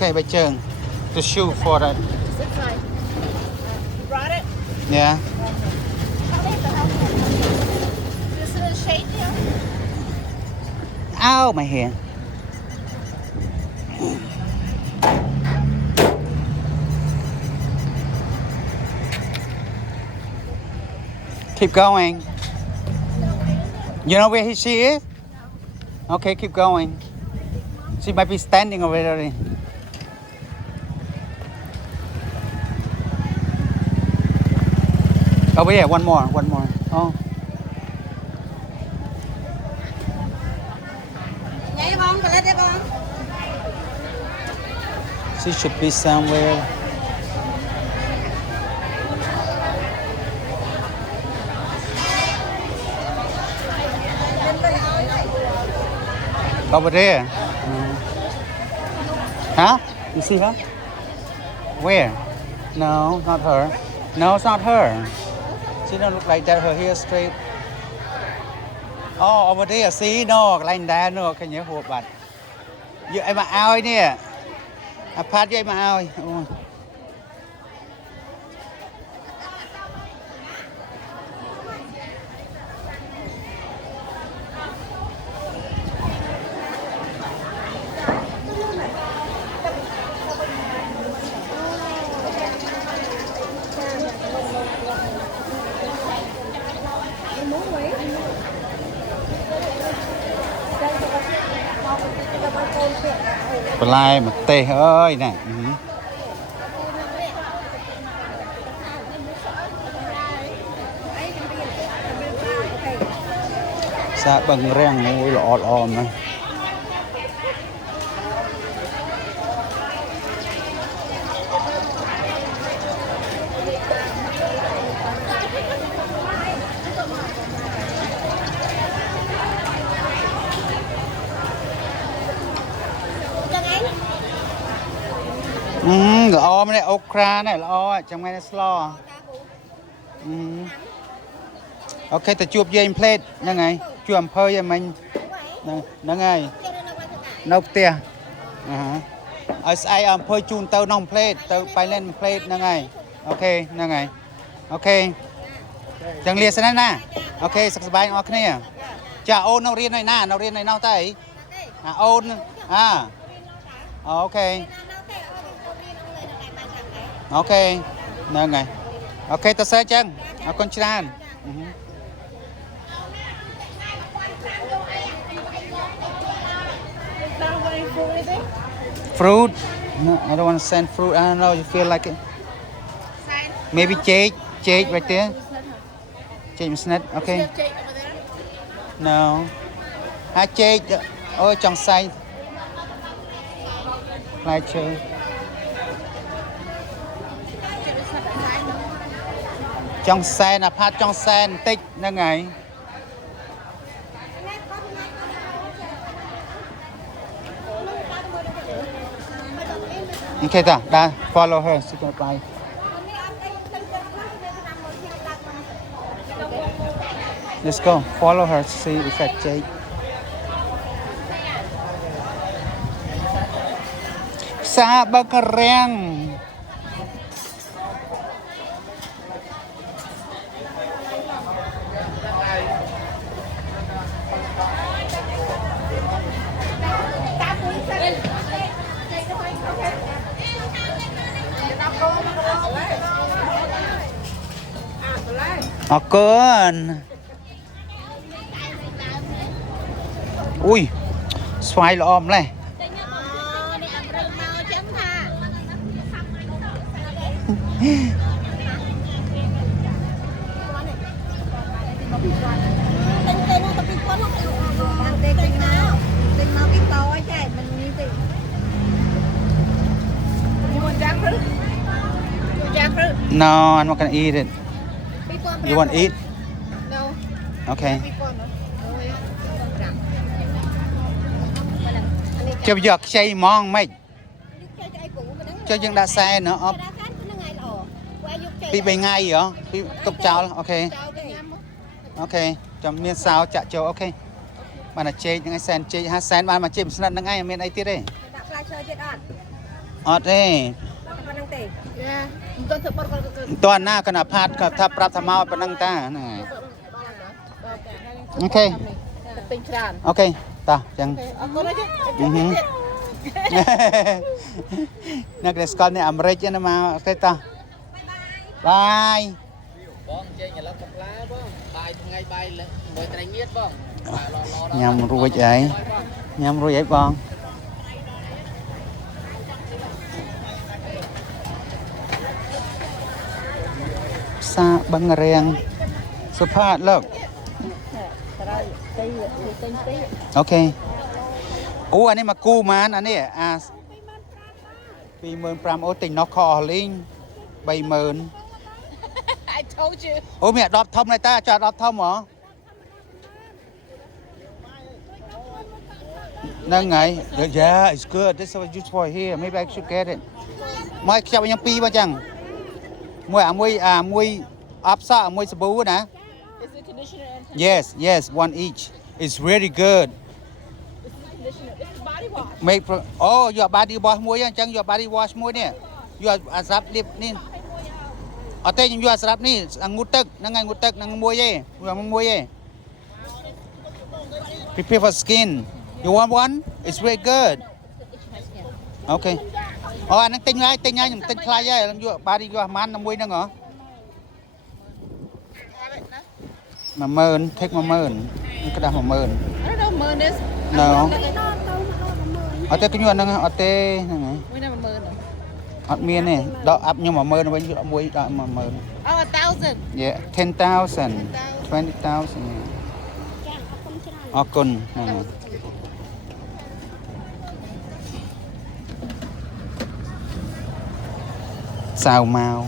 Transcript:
Okay, by Chung. The shoe for that. This side. You brought it? Yeah. This is a shade here. Ow, my hair. Keep going. You know where she is? Okay, keep going. She might be standing over there. Over here, one more. Oh. She should be somewhere. Over there. Huh? You see her? Where? No, not her. No, it's not her. She don't look like that. Her hair straight. Oh, over there. See, no, like that. No, can you hold back? You em mà ao nè. À, phát với em mà ao. Lai mà tê ơi nè. Sa bằng răng mũi lọ mà.ល្អម្នាក់អូក្រានេះល្អចាំថ្ងៃនេះស្លអូខេទៅជួបយាយផ្លេតហ្នឹងហើយជួបអំភើយមិញហ្នឹងហើយនៅផ្ទះឲ្យស្អែកអំភើយជូនទៅក្នុងផ្លេតទៅបៃលែនផ្លេតហ្នឹងហើយអូខេហ្នឹងហើយអូខេចឹងលាសិនណាអូខេសុខសប្បាយអរគ្នាចាអូននៅរៀននៅណានៅរៀននៅនោះទៅអូនអូខេអូខេហ្នឹងហើយអូខេតើសើចឹងអរគុណច្រើន Fruit? No, I don't want to send fruit. I don't know. You feel like it? Maybe cake right there. Cake snap. Okay. No. Cake. Oh, trong say. Like chưa? Trong xe là phát trong xe tích nữa ngày. Okay, da follow her. She can apply. Let's go. Follow her. See if I take. Sa bakarang. Con ui xoay là om này No, I'm not gonna eat it. You want to eat? No. Okay. Cho bây giờ chay món mấy? Cho dân đã xe nữa. Bị bệnh ngay hả? Bị tục chào. Ok. Ok. Cho miên sao chạ châu. Ok. Bạn là chơi những cái sen chơi 2 sen bạn mà chơi một lần ngay miền ấy tiết đi. អត់ទេ ប៉ុណ្ណឹងទេ Yeah មិនទៅធ្វើបត់គាត់ តើណាកណាផាតក៏ថាប្រាប់ថាមកប៉ុណ្ណឹងតាហ្នឹងហើយអូខេ ពេញច្រើន អូខេតាចឹង អរគុណណាស់ អ្នកដែលស្គាល់នៅអាមេរិកណាមកអូខេតាបាយ បងចេញឥឡូវកំផ្លែបងបាយថ្ងៃបាយមួយត្រីងៀតបងបាយឡ ញ៉ាំរួចអីញ៉ាំរួចអីបងផ្សារបឹងរៀងសុផាតលោកអូខេអូអានេះមកគូម៉ានអានេះអា25,000អូទិញនោះខអស់លេង30,000 I told you អូមានអា10ធំដែរតាចា10ធំហ៎ហ្នឹងហើយ Yeah it's good this is what you for here maybe I should get it មកខ្ចប់យ៉ាងពីរមកចឹងមួយអបសក់មួយសាប៊ូណា Is the conditioner and Yes yes one each it's really good this is the conditioner this is body wash make oh យក body wash មួយអញ្ចឹងយក body wash មួយនេះយកអាស្រាប់លាបនេះអត់ទេខ្ញុំយកអាស្រាប់នេះងូតទឹកហ្នឹងហើយងូតទឹកហ្នឹងមួយទេយកមួយទេ prepare for skin you want one it's very good okay អូអាហ្នឹងទិញហើយខ្ញុំទិញថ្លៃហើយខ្ញុំយក body wash ប៉ុន្មានមួយហ្នឹងហ៎10000 take 10000ក្តាស់10000 I don't knowមើល this No អត់ទេខ្ញុំអាហ្នឹងអត់ទេហ្នឹងហើយ មួយណា10000 អត់មានទេដកអាប់ខ្ញុំ10000វិញយកមួយដល់10000 Oh 1000 Yeah 10,000 20,000អរគុណហ្នឹងហើយសាវម៉ាវ